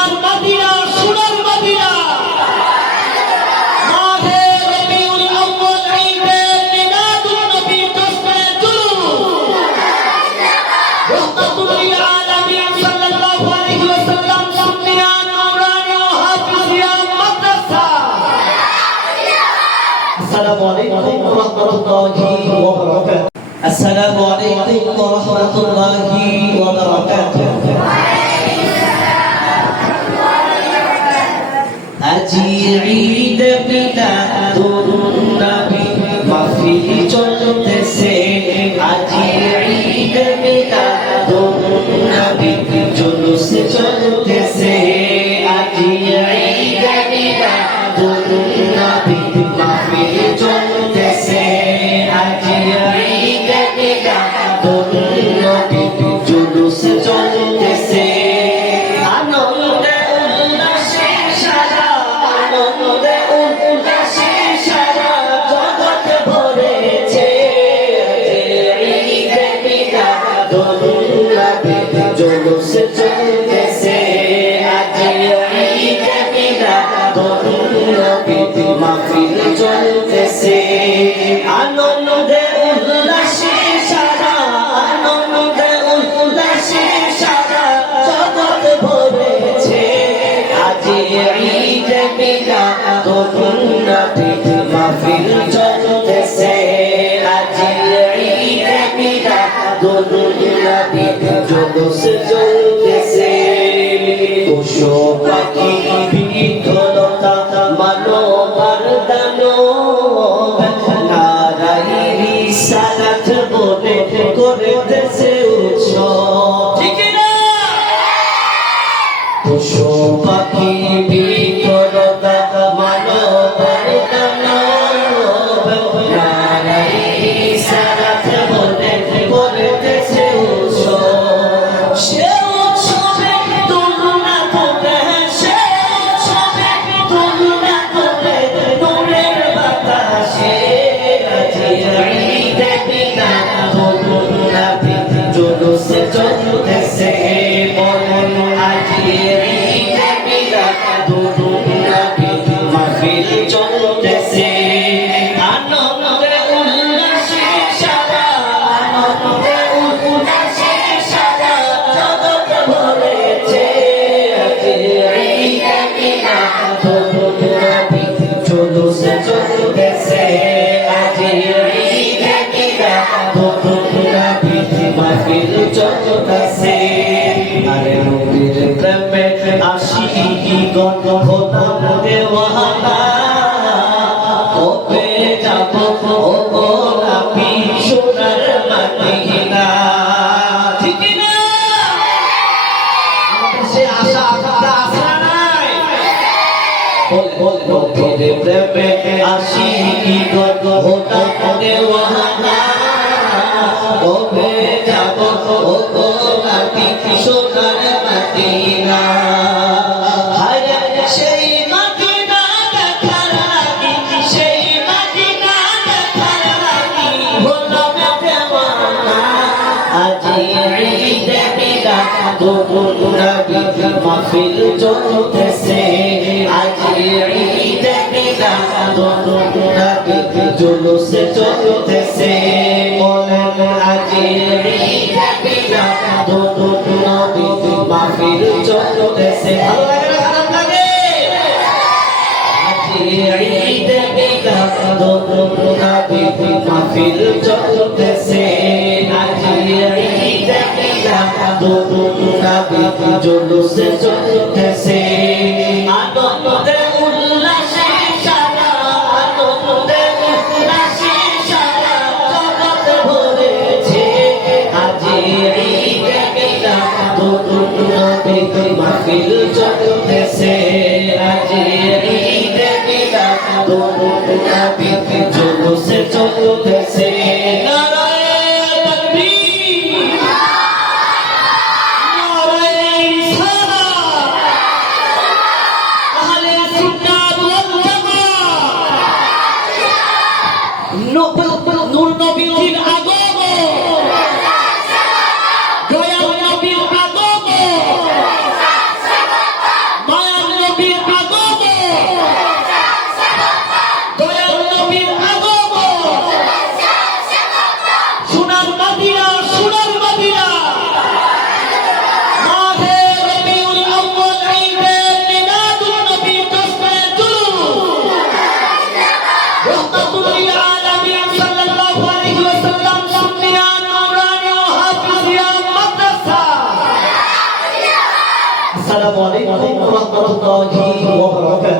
সোনার মদিনা সোনার মদিনা মাহে রবিউল আউয়াল ঈদে মিলাদুন নবী জশ্নে জুলুস রাহমাতুল লিল আলামিন সাল্লাল্লাহু আলাইহি ওয়াসাল্লাম সুন্নিয়া নূরানি ও হাফিজিয়া মাদ্রাসা। আসসালামু আলাইকুম ওয়া রাহমাতুল্লাহি ওয়া বারাকাতুহু। আসসালামু আলাইকুম ওয়া রাহমাতুল্লাহি ওয়া বারাকাতুহু। আজি ঈদ মিলাদুন নবী মাহফিল চলতেছে, আজি ঈদ মিলাদুন নবী জুলুস চলতেছে, আজি ঈদ মিলাদুন নবী মাহফিল চলতেছে, আজি ঈদ মিলাদুন নবী জুলুস চলতেছে। আনন্দে উল্লাসে সারা, আনন্দে উল্লাসে সারা জগৎ ভরেছে, ঈদ মিলাদুন নবী জুলুস চলতেছে, আজি ঈদ মিলাদুন নবী মাহফিল চলতেছে। আনন্দে উল্লাসে সারা, আনন্দে উল্লাসে সারা জগৎ ভরেছে, আজি ঈদ মিলাদুন নবী মাহফিল চলতেছে, আজি ঈদ মিলাদুন নবী জুলুস চলতেছে। পশু পাখি বিকলতা মানবার দানব নারাই রিসালাত বলে করতেছে উৎসব, ঠিক না? পশু পাখি বিকলতা মানবার দানব নারাই রিসালাত বলে করতেছে উৎসব। সে উৎসবে তুলনা করে, সে উৎসবে তুলনা করে নূরের বাতাসে, আজি ঈদ মিলাদুন নবী জুলুস চলতেছে, বলুন আজি ঈদ মিলাদুন নবী মাহফিল চলতেছে। আনন্দে উল্লাসে সারা, আনন্দে উল্লাসে সারা জগৎ ভরেছে, আজি ঈদ মিলাদুন নবী জুলুস চলতেছে, আজি ঈদ মিলাদুন নবী মাহফিল চলতেছে। আরে নবীর প্রেমে আশিকি গণ হলাম দেওয়ানা, কবে যাব ও গোলাপি সোনার মদিনা, ঠিক না? আমাদের সে আশা আকাঙ্ক্ষা আছে না নাই? বল নবীর প্রেমে আশিকি গণ হলাম দেওয়ানা, কবে যাব ও গোলাপি সোনার মদিনা। হায় সেই মদিনা দেখার লাগি, সেই মদিনা দেখার লাগি হলাম দেওয়ানা, আজি ঈদ মিলাদুন নবী মাহফিল চলতেছে, আজি ঈদ মিলাদুন নবী জুলুস চলতেছে, বলেন আজি ঈদ মিলাদুন নবী মাহফিল চলতেছে। ভালো লাগে না খারাপ লাগে? আজি ঈদ মিলাদুন নবী মাহফিল চলতেছে, আজি ঈদ মিলাদুন নবী জুলুস চলতেছে। আনন্দে উল্লাসে সারা, আনন্দে উল্লাসে সারা জগৎ ভরেছে, আজি ঈদ মিলাদুন নবী মাহফিল চলতেছে, আজি ঈদ মিলাদুন নবী জুলুস চলতেছে। নারায়ে তাকবীর, নারায়ে রিসালাত, আসসালামু আলাইকুম ওয়া রাহমাতুল্লাহি ওয়া বারাকাতুহু।